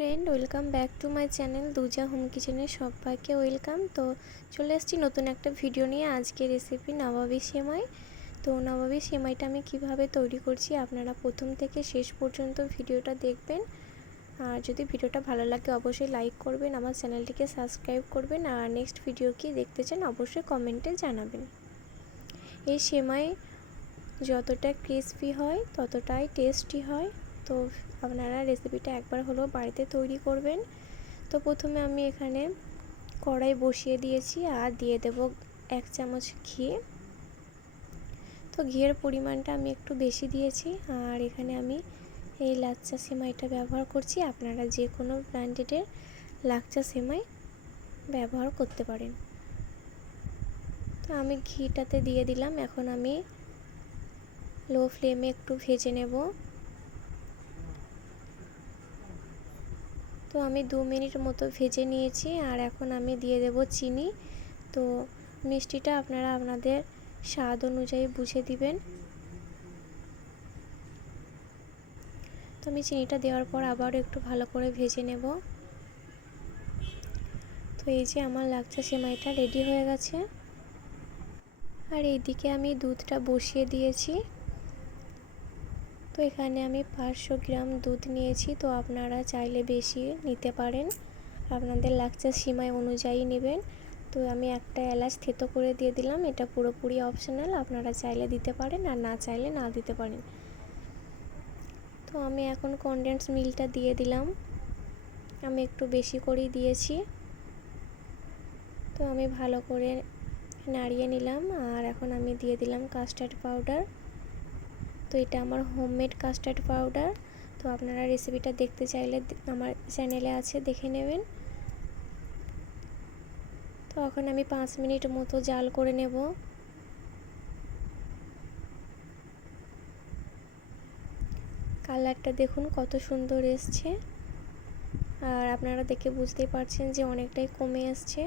Friend welcome back to my channel Duja home কিচেনে সবাইকে welcome তো চলে এসেছি নতুন একটা ভিডিও নিয়ে। আজকে রেসিপি নবাবী সেমাই। তো নবাবী সেমাইটা আমি কীভাবে তৈরি করছি আপনারা প্রথম থেকে শেষ পর্যন্ত ভিডিওটা দেখবেন। আর যদি ভিডিওটা ভালো লাগে অবশ্যই লাইক করবেন, আমার চ্যানেলটিকে সাবস্ক্রাইব করবেন। আর নেক্সট ভিডিও কি দেখতে চান অবশ্যই কমেন্টে জানাবেন। এই সেমাই যতটা ক্রিসপি হয়, ততটাই টেস্টি হয়। তো আপনারা রেসিপিটা একবার হলেও বাড়িতে তৈরি করবেন। তো প্রথমে আমি এখানে কড়াই বসিয়ে দিয়েছি আর দিয়ে দেব এক চামচ ঘি। তো ঘিয়ের পরিমাণটা আমি একটু বেশি দিয়েছি আর এখানে আমি এই লাচ্চা সেমাইটা ব্যবহার করছি। আপনারা যে কোনো ব্র্যান্ডেডের লাচ্চা সেমাই ব্যবহার করতে পারেন। তো আমি ঘিটাতে দিয়ে দিলাম। এখন আমি লো ফ্লেমে একটু ভেজে নেব। আমি দু মিনিট মতো ভেজে নিয়েছি আর এখন আমি দিয়ে দেব চিনি। তো মিষ্টিটা আপনারা আপনাদের স্বাদ অনুযায়ী বুঝে দিবেন। তো আমি চিনিটা দেওয়ার পর আবারও একটু ভালো করে ভেজে নেব। তো এই যে আমার লাগছে সেমাইটা রেডি হয়ে গেছে। আর এইদিকে আমি দুধটা বসিয়ে দিয়েছি। তো এখানে আমি পাঁচশো গ্রাম দুধ নিয়েছি, তো আপনারা চাইলে বেশি নিতে পারেন। আপনাদের লাগছে সীমায় অনুযায়ী নেবেন। তো আমি একটা এলাচ থেতো করে দিয়ে দিলাম, এটা পুরোপুরি অপশনাল আপনারা চাইলে দিতে পারেন আর না চাইলে না দিতে পারেন। তো আমি এখন কনডেন্স মিলটা দিয়ে দিলাম, আমি একটু বেশি করেই দিয়েছি। তো আমি ভালো করে নাড়িয়ে নিলাম, আর এখন আমি দিয়ে দিলাম কাস্টার্ড পাউডার তো এটা আমার হোমমেড কাস্টার্ড পাউডার তো আপনারা রেসিপিটা দেখতে চাইলে আমার চ্যানেলে আছে, দেখে নেবেন। তো এখন আমি পাঁচ মিনিট মতো জাল করে নেব। কালারটা দেখুন কত সুন্দর এসছে। আর আপনারা দেখে বুঝতেই পারছেন যে অনেকটাই কমে আসছে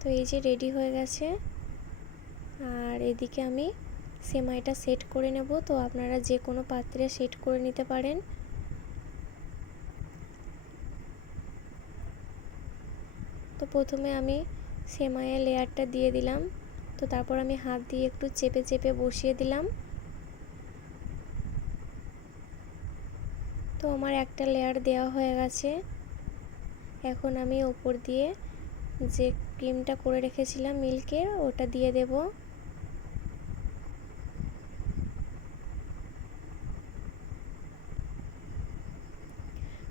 তো এই যে রেডি হয়ে গেছে। আর এদিকে আমি সেমাইটা সেট করে নেব। তো আপনারা যে কোনো পাত্রে সেট করে নিতে পারেন। তো প্রথমে আমি সেমাইয়ের লেয়ারটা দিয়ে দিলাম। তো তারপর আমি হাত দিয়ে একটু চেপে চেপে বসিয়ে দিলাম। তো আমার একটা লেয়ার দেওয়া হয়ে গেছে। এখন আমি ওপর দিয়ে যে ক্রিমটা করে রেখেছিলাম মিল্কের, ওটা দিয়ে দেব।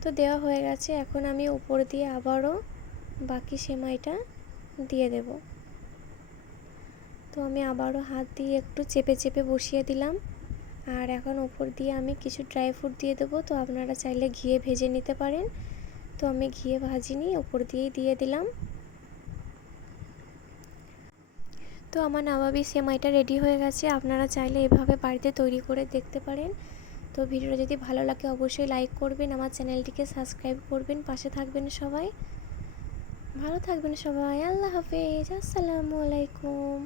তো দেওয়া হয়ে গেছে। এখন আমি উপর দিয়ে আবারও বাকি সেমাইটা দিয়ে দেব। তো আমি আবারও হাত দিয়ে একটু চেপে চেপে বসিয়ে দিলাম। আর এখন উপর দিয়ে আমি কিছু ড্রাই ফ্রুট দিয়ে দেবো। তো আপনারা চাইলে ঘিয়ে ভেজে নিতে পারেন। তো আমি ঘিয়ে ভাজিনি, উপর দিয়েই দিয়ে দিলাম। তো আমার নবাবি সেমাইটা রেডি হয়ে গেছে। আপনারা চাইলে এভাবে বাড়িতে তৈরি করে দেখতে পারেন। তো ভিডিওটা যদি ভালো লাগে অবশ্যই লাইক করবেন, আমার চ্যানেলটিকে সাবস্ক্রাইব করবেন, পাশে থাকবেন সবাই। ভালো থাকবেন সবাই, আল্লাহ হাফেজ, আসসালামু আলাইকুম।